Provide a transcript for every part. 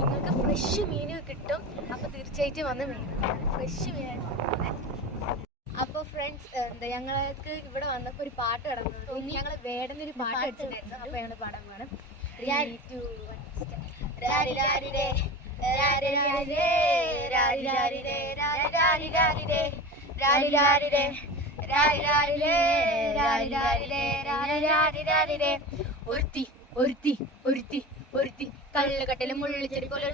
നിങ്ങൾക്ക് ഫ്രഷ് മീൻ കിട്ടും. അപ്പോൾ തീർച്ചയായിട്ടും വന്ന് മീൻ ഫ്രഷ് മീൻ. അപ്പോൾ ഫ്രണ്ട്സ് ഞങ്ങൾക്ക് ഇവിടെ വന്നപ്പോൾ ഒരു പാട്ട് കിടന്നു. ഞങ്ങൾ വേടനൊരു പാട്ട് വെച്ചിട്ടുണ്ടായിരുന്നു. അപ്പോൾ ഞങ്ങൾ പാടാൻ പോകണം. ഒരുത്തി കല്ലുകട്ടല് മുള്ളിച്ചെടി പോലെ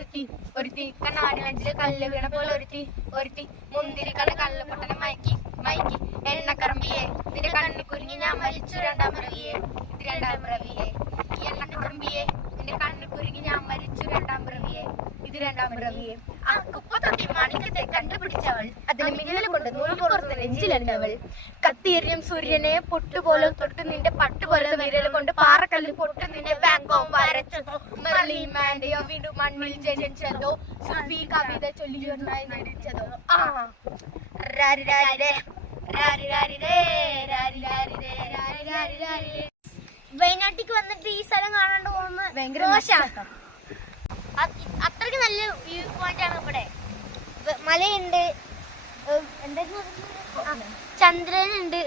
ഒരുത്തി കണ്ണാടി ലഞ്ചില് കല്ല് വീണ പോലെ ഒരുത്തി മുന്തിരി കല്ല് പൊട്ടനെ മയക്കി എണ്ണക്കറമ്പിയെ നിന്റെ കണ്ണു കുരുങ്ങി ഞാൻ മരിച്ചു രണ്ടാം പിറവിയെ ഈ എണ്ണക്കറമ്പിയെ നിന്റെ കണ്ണു കുരുങ്ങി ഞാൻ മരിച്ചു രണ്ടാം പിറവിയെ ആ കുപ്പത്തൊട്ടി മാണിക്യത്തെ കണ്ടുപിടിച്ചവൾ അതിന് മിന്നൽ കൊണ്ട് നൂൽപ്പുറത്ത് നെഞ്ചിലവൾ കത്തിയെറിയും സൂര്യനെ പൊട്ടുപോലെ തൊട്ട് നിന്റെ പട്ടുപോലെ വിരൽ കൊണ്ട് പാറക്കല്ല് പൊട്ട് നിന്റെ ബാങ്കോ വരച്ചതോ മെർലിമാൻഡയോ വീണ്ടും മണ്ണിൽ ജനിച്ചതോ സുഫി കവിത ചൊല്ലിയൊന്നായി നടിച്ചതോ വയനാട്ടിക്ക് വന്നിട്ട് ഈ സ്ഥലം കാണാണ്ട് പോകുന്നത് ഭയങ്കര മോശമാണ്. അത്രയ്ക്ക് നല്ല വ്യൂ പോയിന്റ് ആണ് ഇവിടെ. മലയുണ്ട്, എന്തായിരുന്നു ചന്ദ്രനുണ്ട്,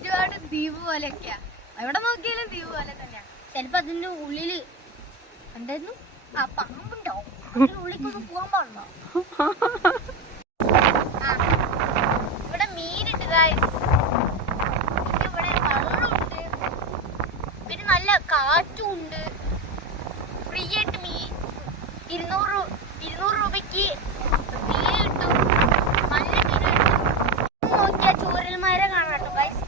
ഒരുപാട് ദ്വീപ് പോലെയൊക്കെയാ. എവിടെ നോക്കിയാലും ദ്വീപ് പോലെ തന്നെയാ. ചിലപ്പോ അതിന്റെ ഉള്ളില് എന്തായിരുന്നു ആ പാമ്പുണ്ടാവും. അതിന്റെ ഉള്ളിലേക്കൊന്നും പോകാൻ പാടില്ല. ഇവിടെ മീനുണ്ട് guys. ഇവിടെ വെള്ളമുണ്ട്, പിന്നെ നല്ല കാറ്റും ഉണ്ട്. ഫ്രീ ആയിട്ട് 200 രൂപയ്ക്ക് മീൻ കിട്ടും. നല്ല മീൻ കിട്ടും. നോക്കിയാൽ ചൂരൽമാരെ കാണാട്ടോ ഗൈസ്.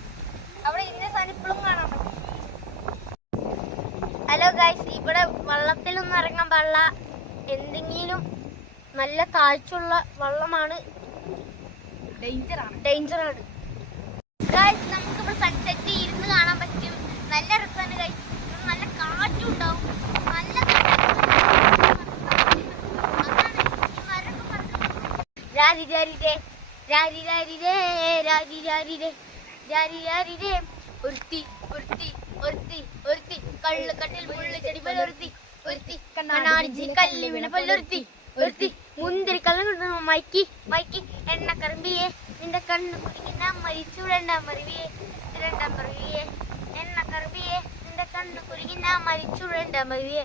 അവിടെ ഇന്ന സാധനം ഇപ്പോഴും കാണാൻ പറ്റും. ഹലോ ഗൈസ്, ഇവിടെ വള്ളത്തിലൊന്നും ഇറങ്ങാൻ പാടില്ല. എന്തെങ്കിലും നല്ല കാഴ്ചയുള്ള വള്ളമാണ്, ഡേഞ്ചറാണ് ഗൈസ്. നമുക്കിവിടെ സൺസെറ്റ് ഇരുന്ന് കാണാൻ പറ്റും. നല്ല രസമാണ് ഗൈസ്. നല്ല കാറ്റും ഉണ്ടാവും. നല്ല ഒരുത്തി കള്ളുകട്ടിൽ മുള്ളു ചെടി പോലെ ഒരുത്തി കണ്ണാടി കല്ല് വീണ പോലെ ഒരുത്തി മുന്തിരി കല്ല് മൈക്കി എണ്ണക്കറമ്പിയെ നിന്റെ കണ്ണ് കുടിക്കുന്ന മരിച്ചു രണ്ടാം പിറവിയെ എണ്ണക്കറമ്പിയെ നിന്റെ കണ്ണ് കുരുങ്ങിന മരിച്ചു രണ്ടാം പിറവിയെ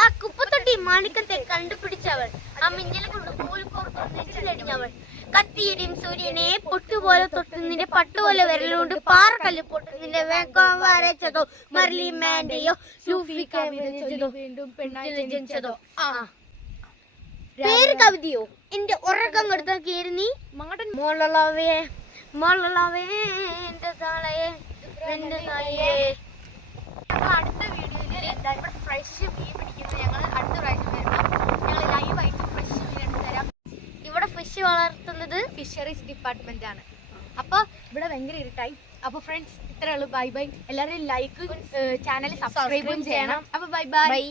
ആ കുപ്പത്തൊട്ടി മാണിക്യത്തെ കണ്ടുപിടിച്ചവൾ ആ മിന്നൽ കൊണ്ട് നെഞ്ചിലടിഞ്ഞവൾ കത്തിയടിയും സൂര്യനെ പൊട്ടുപോലെ തൊട്ട് നിന്റെ പട്ടുപോലെ വിരലുകൊണ്ട് പാറക്കല്ല് പൊട്ട് നിന്റെ വേഗം വരച്ചതോ മെർലിമാൻഡയോ സൂഫി കവിത ചൊല്ലി വീണ്ടും പെണ്ണായി ജനിച്ചതോ പേര് കവിതയോ എന്റെ ഉറക്കം കൊടുത്താൽ കയറി നീ മോളളവേ എന്റെ താളയെ എന്റെ തായേ. അടുത്ത വീഡിയോയിൽ ഫ്രഷ് മീൻ പിടിക്കുന്നത് ഞങ്ങൾ അടുത്ത പ്രാവശ്യം വരണം. ഞങ്ങൾ ലൈവായിട്ട് ഫ്രഷ് മീൻ എടുത്ത് തരാം. ഇവിടെ ഫിഷ് വളർത്തുന്നത് ഫിഷറീസ് ഡിപ്പാർട്ട്മെന്റ് ആണ്. അപ്പോൾ ഇവിടെ ഭയങ്കര ഇരുട്ടായി. അപ്പോൾ ഫ്രണ്ട്സ് ഇത്രേ ഉള്ളൂ. ബൈ. എല്ലാവരും ലൈക്ക് ചാനൽ സബ്സ്ക്രൈബും ചെയ്യണം. അപ്പോൾ ബൈ.